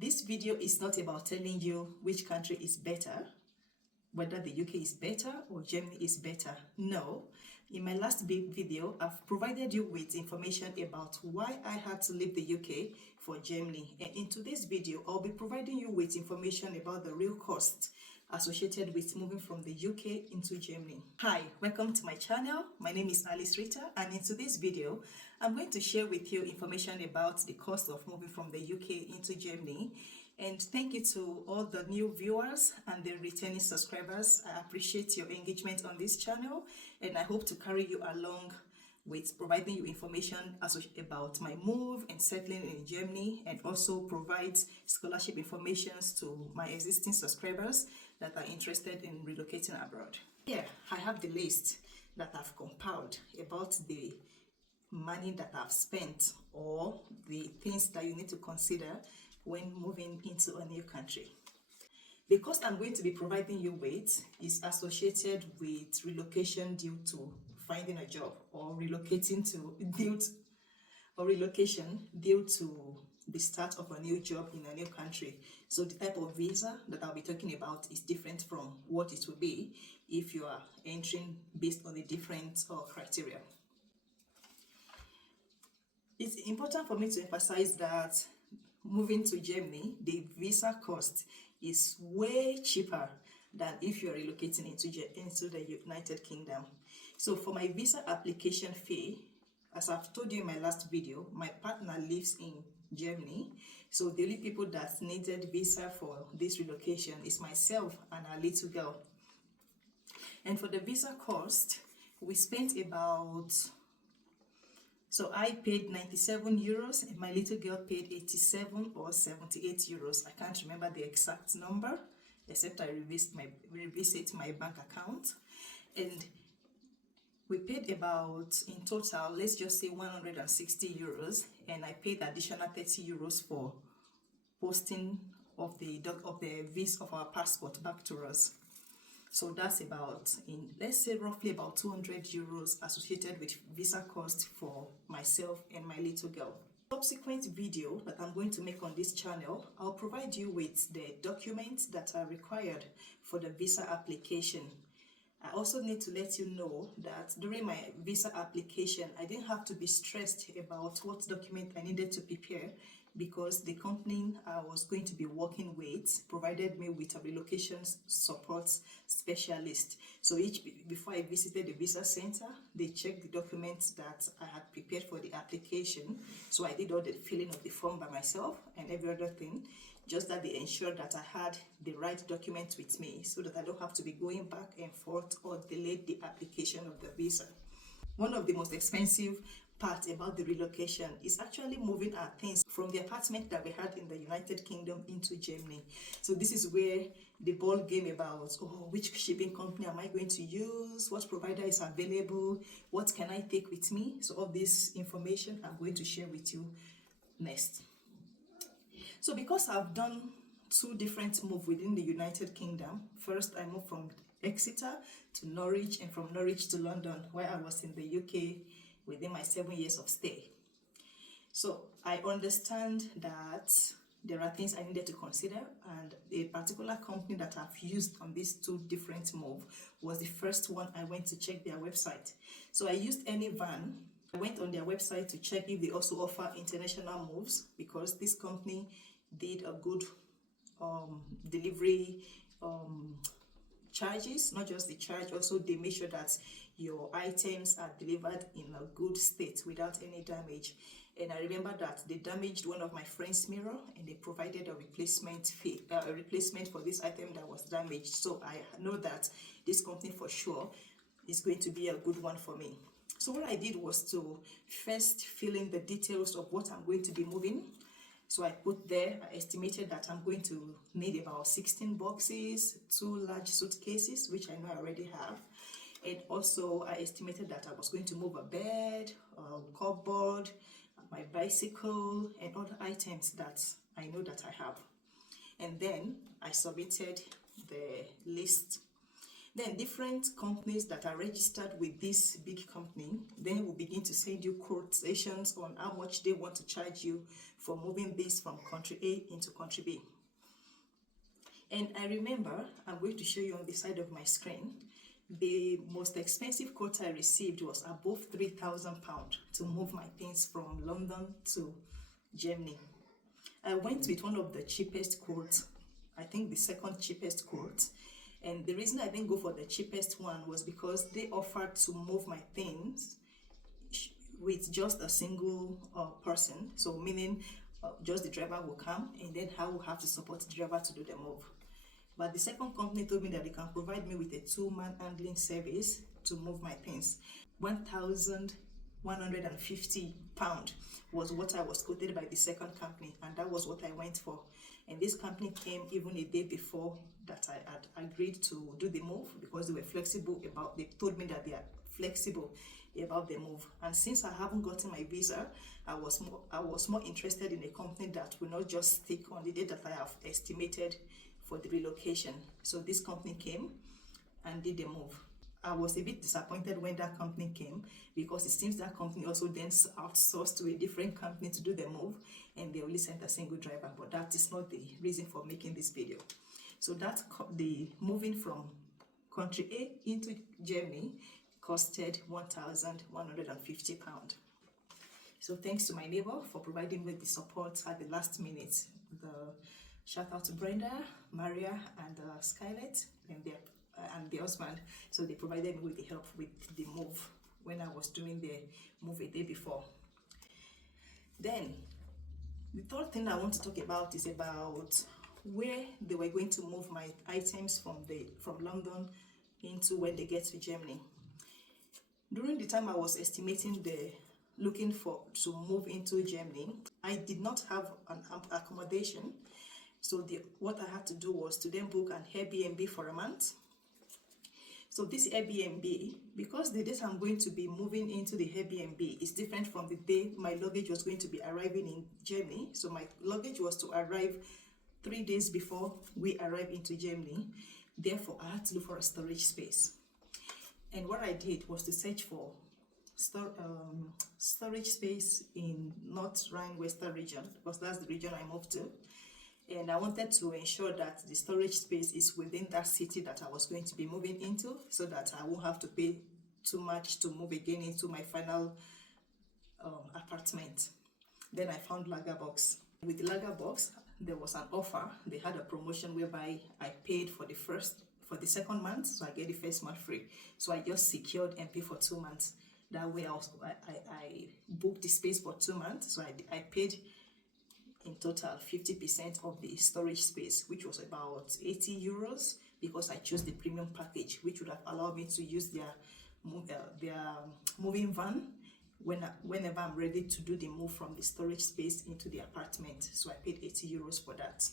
This video is not about telling you which country is better, whether the UK is better or Germany is better. No. In my last big video, I've provided you with information about why I had to leave the UK for Germany. And in today's video, I'll be providing you with information about the real cost associated with moving from the UK into Germany. Hi, welcome to my channel. My name is Alice Rita, and in today's video, I'm going to share with you information about the cost of moving from the UK into Germany. And thank you to all the new viewers and the returning subscribers. I appreciate your engagement on this channel, and I hope to carry you along with providing you information about my move and settling in Germany, and also provide scholarship information to my existing subscribers that are interested in relocating abroad. Here, I have the list that I've compiled about the money that I've spent or the things that you need to consider when moving into a new country. The cost I'm going to be providing you with is associated with relocation due to finding a job, or relocation due to the start of a new job in a new country. So the type of visa that I'll be talking about is different from what it will be if you are entering based on the different criteria. It's important for me to emphasize that moving to Germany, the visa cost is way cheaper than if you are relocating into the United Kingdom. So for my visa application fee, as I've told you in my last video, my partner lives in Germany. So the only people that needed visa for this relocation is myself and our little girl. And for the visa cost, we spent about... So I paid 97 euros and my little girl paid 87 or 78 euros. I can't remember the exact number, except I revisit my bank account. And we paid about, in total, let's just say 160 euros. And I paid additional 30 euros for posting of the visa of our passport back to us. So that's about, let's say roughly about 200 euros associated with visa cost for myself and my little girl. Subsequent video that I'm going to make on this channel, I'll provide you with the documents that are required for the visa application. I also need to let you know that during my visa application, I didn't have to be stressed about what document I needed to prepare, because the company I was going to be working with provided me with a relocation support specialist. So before I visited the visa center, they checked the documents that I had prepared for the application. So I did all the filling of the form by myself and every other thing, just that they ensured that I had the right documents with me so that I don't have to be going back and forth or delay the application of the visa. One of the most expensive part about the relocation is actually moving our things from the apartment that we had in the United Kingdom into Germany. So this is where the ball game about, which shipping company am I going to use, what provider is available, what can I take with me. So all this information I'm going to share with you next. So because I've done two different moves within the United Kingdom, first I moved from Exeter to Norwich, and from Norwich to London, where I was in the UK within my 7 years of stay. So I understand that there are things I needed to consider, and a particular company that I've used on these two different moves was the first one I went to check their website. So I used AnyVan. I went on their website to check if they also offer international moves, because this company did a good delivery charges, not just the charge, also they make sure that your items are delivered in a good state without any damage. And I remember that they damaged one of my friend's mirror, and they provided a replacement for this item that was damaged. So I know that this company for sure is going to be a good one for me. So what I did was to first fill in the details of what I'm going to be moving. So I put there, I estimated that I'm going to need about 16 boxes, 2 large suitcases, which I know I already have. And also I estimated that I was going to move a bed, a cupboard, my bicycle, and other items that I know that I have. And then I submitted the list. Then different companies that are registered with this big company then will begin to send you quotations on how much they want to charge you for moving this from country A into country B. And I remember, I'm going to show you on the side of my screen, the most expensive quote I received was above £3,000 to move my things from London to Germany. I went with one of the cheapest quotes, I think the second cheapest quote. And the reason I didn't go for the cheapest one was because they offered to move my things with just a single person. So meaning just the driver will come and then I will have to support the driver to do the move. But the second company told me that they can provide me with a 2-man handling service to move my things. £1,150 was what I was quoted by the second company, and that was what I went for. And this company came even a day before that I had agreed to do the move, because they were flexible about, they told me that they are flexible about the move. And since I haven't gotten my visa, I was more interested in a company that will not just stick on the date that I have estimated for the relocation. So this company came and did the move. I was a bit disappointed when that company came, because it seems that company also then outsourced to a different company to do the move, and they only sent a single driver. But that is not the reason for making this video. So that the moving from country A into Germany costed £1,150. So thanks to my neighbor for providing me the support at the last minute. Shout out to Brenda, Maria, and Skylet and their husband. So they provided me with the help with the move when I was doing the move a day before. Then the third thing I want to talk about is about where they were going to move my items from London into when they get to Germany. During the time I was estimating looking to move into Germany, I did not have an accommodation. So what I had to do was to then book an Airbnb for a month. So this Airbnb, because the date I'm going to be moving into the Airbnb is different from the day my luggage was going to be arriving in Germany. So my luggage was to arrive 3 days before we arrive into Germany. Therefore, I had to look for a storage space. And what I did was to search for storage space in North Rhine-Western region, because that's the region I moved to. And I wanted to ensure that the storage space is within that city that I was going to be moving into, so that I won't have to pay too much to move again into my final apartment. Then I found Lagerbox. With the Lagerbox, there was an offer. They had a promotion whereby I paid for the second month, so I get the first month free. So I just secured and paid for 2 months. That way I booked the space for 2 months. So I paid in total 50% of the storage space, which was about €80, because I chose the premium package, which would have allowed me to use their moving van whenever I'm ready to do the move from the storage space into the apartment. So I paid €80 for that.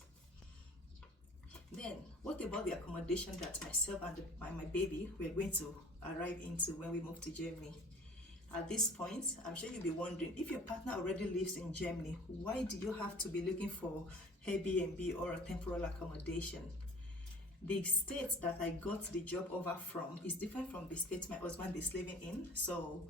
Then what about the accommodation that myself and my baby were going to arrive into when we moved to Germany? At this point, I'm sure you'll be wondering, if your partner already lives in Germany, why do you have to be looking for Airbnb or a temporal accommodation? The state that I got the job over from is different from the state my husband is living in. So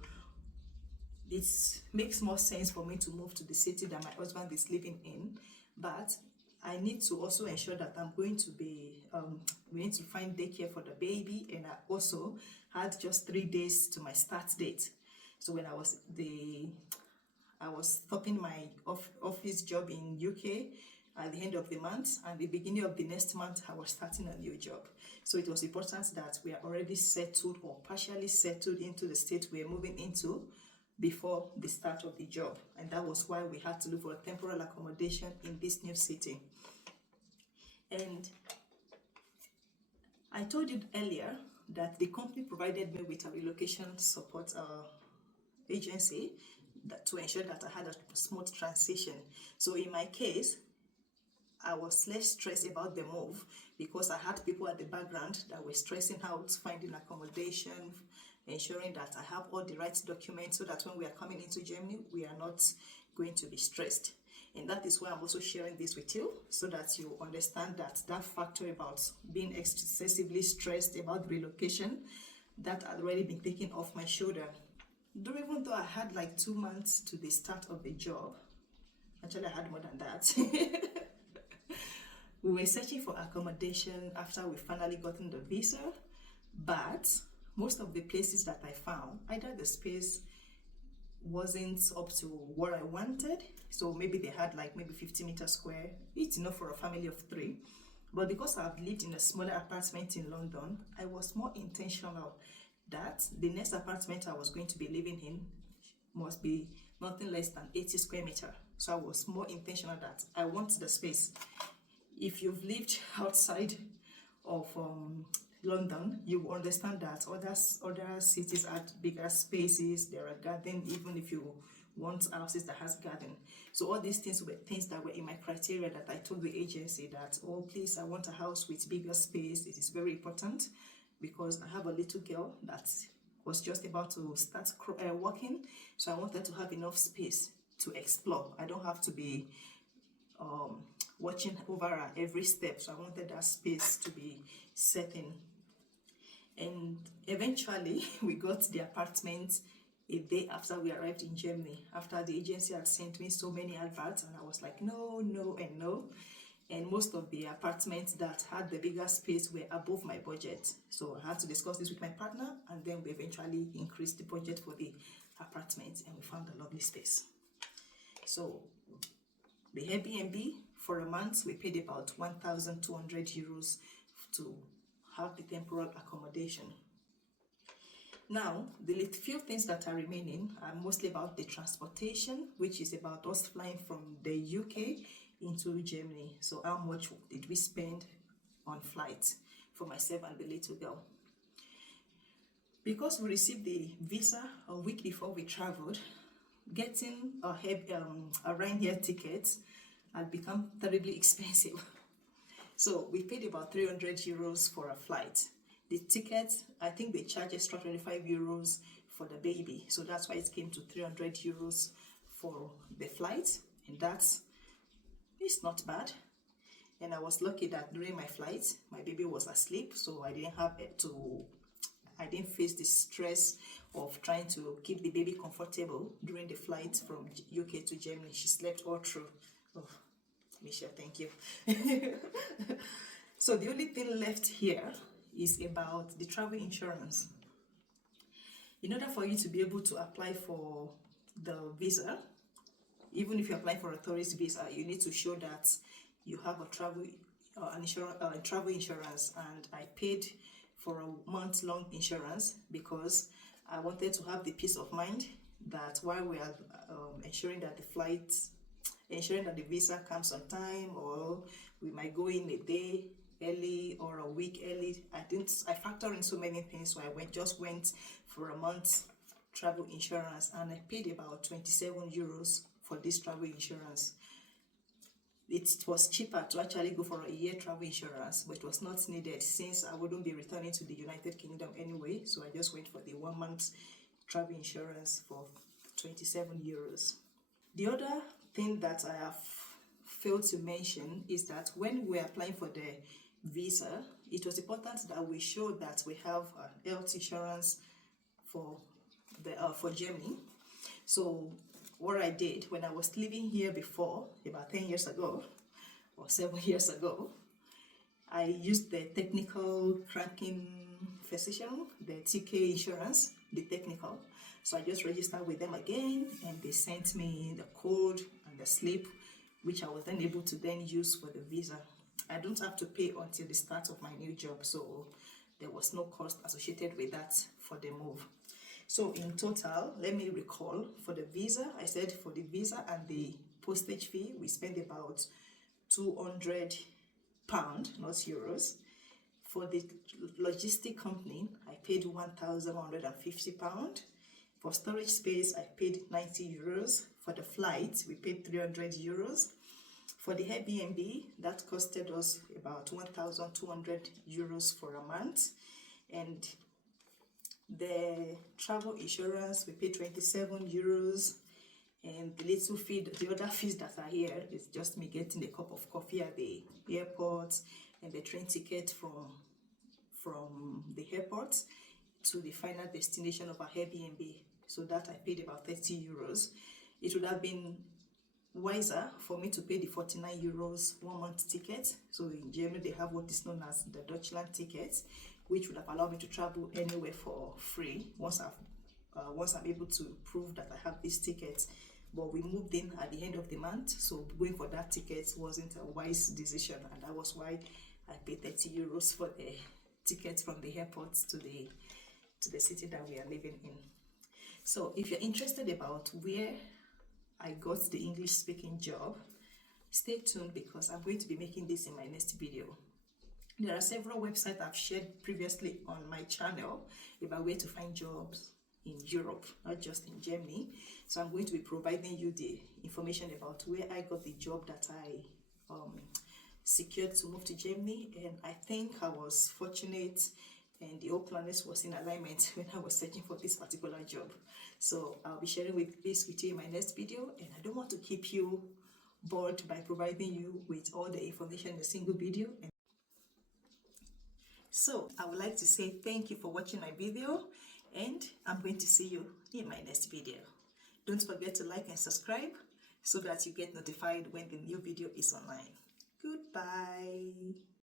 it makes more sense for me to move to the city that my husband is living in. But I need to also ensure that I'm going to be, we need to find daycare for the baby. And I also had just 3 days to my start date. So when I was stopping my office job in UK at the end of the month, and the beginning of the next month I was starting a new job. So it was important that we are already settled or partially settled into the state we're moving into before the start of the job, and that was why we had to look for a temporal accommodation in this new city. And I told you earlier that the company provided me with a relocation support agency to ensure that I had a smooth transition. So in my case, I was less stressed about the move, because I had people at the background that were stressing out finding accommodation, ensuring that I have all the right documents, so that when we are coming into Germany, we are not going to be stressed. And that is why I'm also sharing this with you, so that you understand that factor about being excessively stressed about relocation, that had already been taken off my shoulder. Though even though I had like 2 months to the start of the job, actually I had more than that. We were searching for accommodation after we finally gotten the visa, but most of the places that I found, either the space wasn't up to what I wanted, so maybe they had like maybe 50 meters square. It's enough for a family of 3. But because I've lived in a smaller apartment in London, I was more intentional that the next apartment I was going to be living in must be nothing less than 80 square meter. So I was more intentional that I want the space. If you've lived outside of London, you will understand that other cities had bigger spaces. There are gardens, even if you want houses that has garden. So all these things were things that were in my criteria that I told the agency that, oh please, I want a house with bigger space. It is very important because I have a little girl that was just about to start walking, so I wanted to have enough space to explore. I don't have to be watching over her every step, so I wanted that space to be certain. And eventually we got the apartment a day after we arrived in Germany, after the agency had sent me so many adverts, and I was like no, no, and no. And most of the apartments that had the bigger space were above my budget, so I had to discuss this with my partner, and then we eventually increased the budget for the apartment, and we found a lovely space. So the Airbnb, for a month we paid about 1,200 euros to have the temporal accommodation. Now, the few things that are remaining are mostly about the transportation, which is about us flying from the UK into Germany. So how much did we spend on flights for myself and the little girl? Because we received the visa a week before we traveled, getting a Ryanair ticket had become terribly expensive. So we paid about 300 euros for a flight. The ticket, I think they charge extra 25 euros for the baby. So that's why it came to 300 euros for the flight. And it's not bad. And I was lucky that during my flight, my baby was asleep. So I didn't face the stress of trying to keep the baby comfortable during the flight from UK to Germany. She slept all through. Oh, Michelle, thank you. So the only thing left here is about the travel insurance. In order for you to be able to apply for the visa, even if you apply for a tourist visa, you need to show that you have a travel insurance, and I paid for a month-long insurance because I wanted to have the peace of mind that while we are ensuring that the visa comes on time, or we might go in a day early or a week early. I factor in so many things, so I just went for a month travel insurance, and I paid about 27 euros for this travel insurance. It was cheaper to actually go for a year travel insurance, but it was not needed since I wouldn't be returning to the United Kingdom anyway, so I just went for the 1 month travel insurance for 27 euros. The other thing that I have failed to mention is that when we're applying for the visa, it was important that we show that we have health insurance for Germany. So what I did when I was living here before, about 10 years ago or 7 years ago, I used the technical tracking physician, the TK insurance, the technical. So I just registered with them again, and they sent me the code and the slip, which I was then able to then use for the visa. I don't have to pay until the start of my new job, so there was no cost associated with that for the move. So in total, let me recall, for the visa, I said for the visa and the postage fee, we spent about £200, not euros. For the logistic company, I paid £1,150. For storage space, I paid 90 euros. For the flight, we paid 300 euros. For the Airbnb, that costed us about 1,200 euros for a month. And the travel insurance, we paid 27 euros. And the little feed, the other fees that are here is just me getting a cup of coffee at the airport and the train ticket from the airport to the final destination of our Airbnb. So that I paid about 30 euros. It would have been wiser for me to pay the 49 euros 1 month ticket. So in Germany they have what is known as the Deutschland ticket, which would have allowed me to travel anywhere for free once I'm able to prove that I have this ticket. But we moved in at the end of the month, so going for that ticket wasn't a wise decision, and that was why I paid 30 euros for the ticket from the airport to the city that we are living in. So if you're interested about where I got the English speaking job, stay tuned because I'm going to be making this in my next video. There are several websites I've shared previously on my channel about where to find jobs in Europe, not just in Germany. So I'm going to be providing you the information about where I got the job that I secured to move to Germany. And I think I was fortunate and the whole planets was in alignment when I was searching for this particular job. So I'll be sharing this with you in my next video, and I don't want to keep you bored by providing you with all the information in a single video. So I would like to say thank you for watching my video, and I'm going to see you in my next video. Don't forget to like and subscribe so that you get notified when the new video is online. Goodbye.